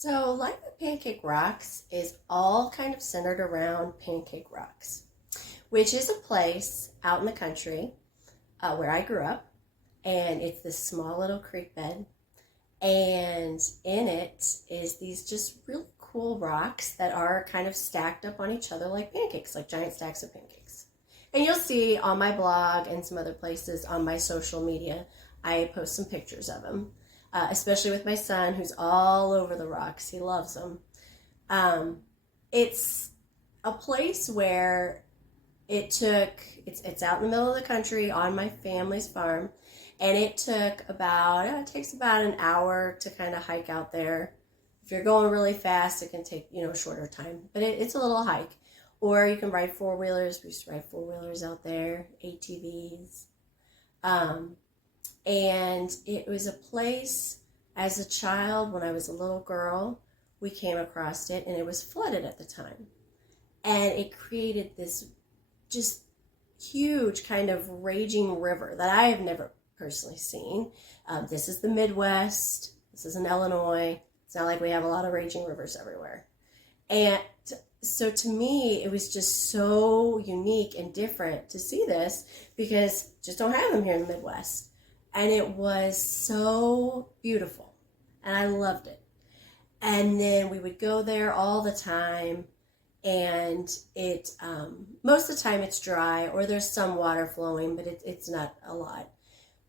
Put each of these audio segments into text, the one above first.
So Life at Pancake Rocks is all kind of centered around Pancake Rocks, which is a place out in the country where I grew up. And it's this small little creek bed. And in it is these just really cool rocks that are kind of stacked up on each other like pancakes, like giant stacks of pancakes. And you'll see on my blog and some other places on my social media, I post some pictures of them, especially with my son who's all over the rocks. He loves them. It's a place where it's out in the middle of the country on my family's farm, and it takes about an hour to kind of hike out there. If you're going really fast, it can take, a shorter time, but it's a little hike. Or you can ride four-wheelers. We used to ride four-wheelers out there, ATVs. And it was a place, as a child, when I was a little girl, we came across it, and it was flooded at the time. And it created this just huge kind of raging river that I have never personally seen. This is the Midwest. This is in Illinois. It's not like we have a lot of raging rivers everywhere. And so to me, it was just so unique and different to see this because just don't have them here in the Midwest. And it was so beautiful. And I loved it. And then we would go there all the time. And it most of the time it's dry or there's some water flowing, but it's not a lot.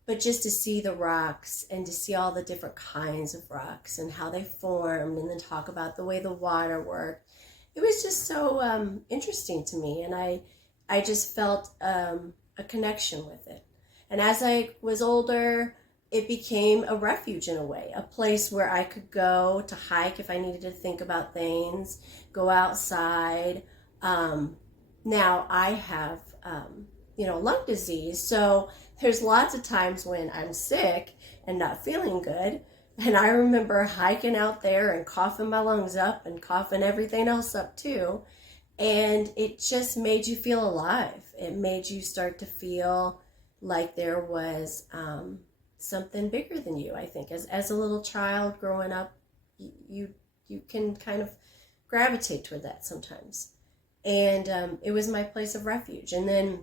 But just to see the rocks and to see all the different kinds of rocks and how they formed and then talk about the way the water worked, it was just so interesting to me. And I just felt a connection with it. And as I was older, it became a refuge in a way, a place where I could go to hike if I needed to think about things, go outside. Now I have, lung disease. So there's lots of times when I'm sick and not feeling good. And I remember hiking out there and coughing my lungs up and coughing everything else up too. And it just made you feel alive. It made you start to feel like there was something bigger than you. I think as a little child growing up, you can kind of gravitate toward that sometimes. And it was my place of refuge. And then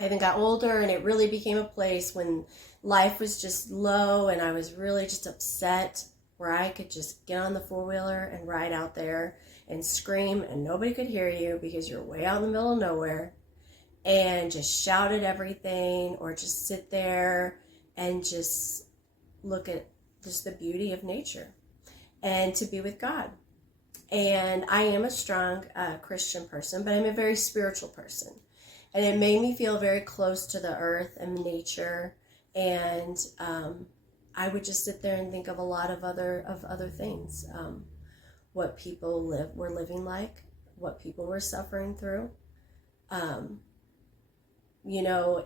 I even got older, and it really became a place when life was just low and I was really just upset, where I could just get on the four-wheeler and ride out there and scream, and nobody could hear you because you're way out in the middle of nowhere, and just shout at everything or just sit there and just look at just the beauty of nature and to be with God. And I am a strong Christian person, but I'm a very spiritual person. And it made me feel very close to the earth and nature. And I would just sit there and think of a lot of other things, what people were living like, what people were suffering through.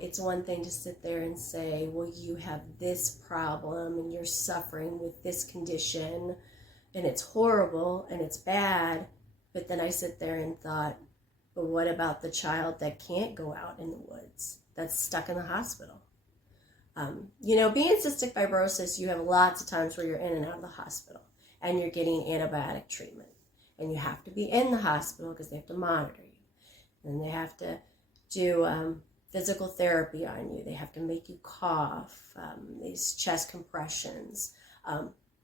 It's one thing to sit there and say, well, you have this problem and you're suffering with this condition and it's horrible and it's bad. But then I sit there and thought, but what about the child that can't go out in the woods, that's stuck in the hospital? Being cystic fibrosis, you have lots of times where you're in and out of the hospital and you're getting antibiotic treatment. And you have to be in the hospital because they have to monitor you. And they have to do physical therapy on you. They have to make you cough, these chest compressions.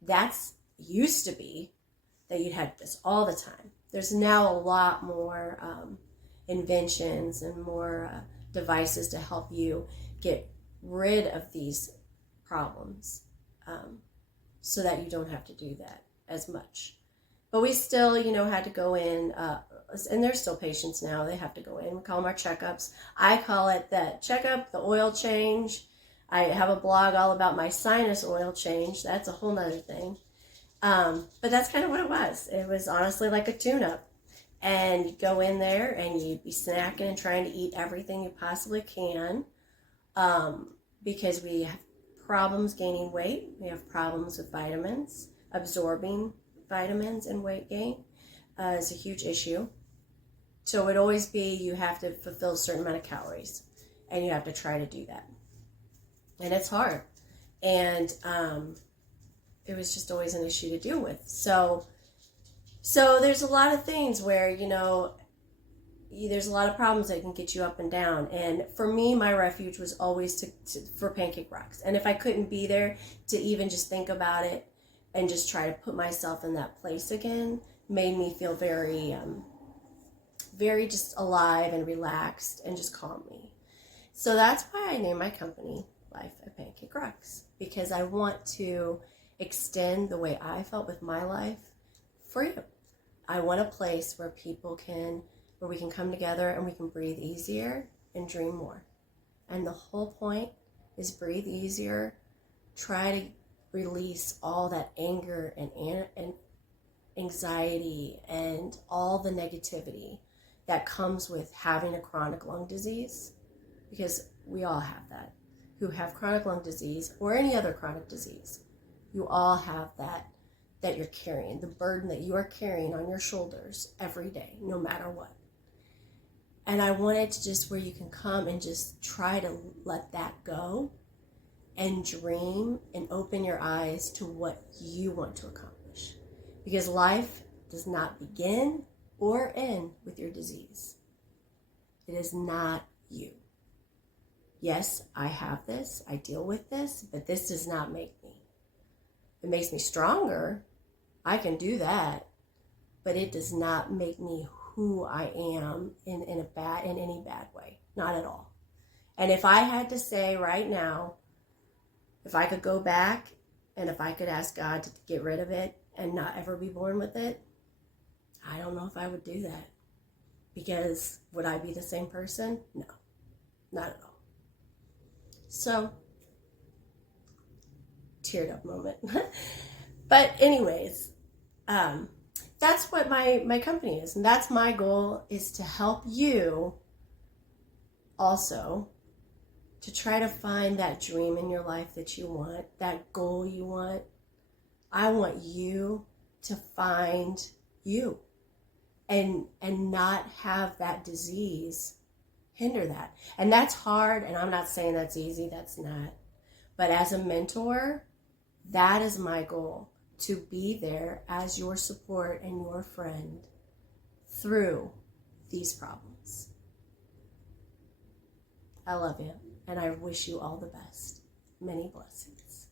That's used to be that you'd had this all the time. There's now a lot more inventions and more devices to help you get rid of these problems so that you don't have to do that as much. But we still, had to go in, and there's still patients now, they have to go in. We call them our checkups. I call it the checkup, the oil change. I have a blog all about my sinus oil change. That's a whole nother thing. But that's kind of what it was. It was honestly like a tune-up. And you go in there and you'd be snacking and trying to eat everything you possibly can because we have problems gaining weight. We have problems with vitamins. Absorbing vitamins and weight gain is a huge issue. So it would always be you have to fulfill a certain amount of calories and you have to try to do that. And it's hard. And it was just always an issue to deal with. So there's a lot of things where, there's a lot of problems that can get you up and down. And for me, my refuge was always for Pancake Rocks. And if I couldn't be there to even just think about it and just try to put myself in that place again, made me feel very, very just alive and relaxed and just calmed me. So that's why I named my company Life at Pancake Rocks, because I want to extend the way I felt with my life for you. I want a place where where we can come together and we can breathe easier and dream more. And the whole point is breathe easier, try to release all that anger and anxiety and all the negativity that comes with having a chronic lung disease, because we all have that. Who have chronic lung disease or any other chronic disease, you all have that you're carrying, the burden that you are carrying on your shoulders every day, no matter what. And I wanted to just where you can come and just try to let that go and dream and open your eyes to what you want to accomplish. Because life does not begin or end with your disease. It is not you. Yes, I have this, I deal with this, but this does not make me. It makes me stronger. I can do that, but it does not make me who I am in any bad way. Not at all. And if I had to say right now, if I could go back and if I could ask God to get rid of it and not ever be born with it, I don't know if I would do that. Because would I be the same person? No, not at all. So, teared up moment. But anyways, that's what my company is. And that's my goal, is to help you also to try to find that dream in your life that you want, that goal you want. I want you to find you and not have that disease hinder that. And that's hard, and I'm not saying that's easy, that's not. But as a mentor, that is my goal, to be there as your support and your friend through these problems. I love you, and I wish you all the best. Many blessings.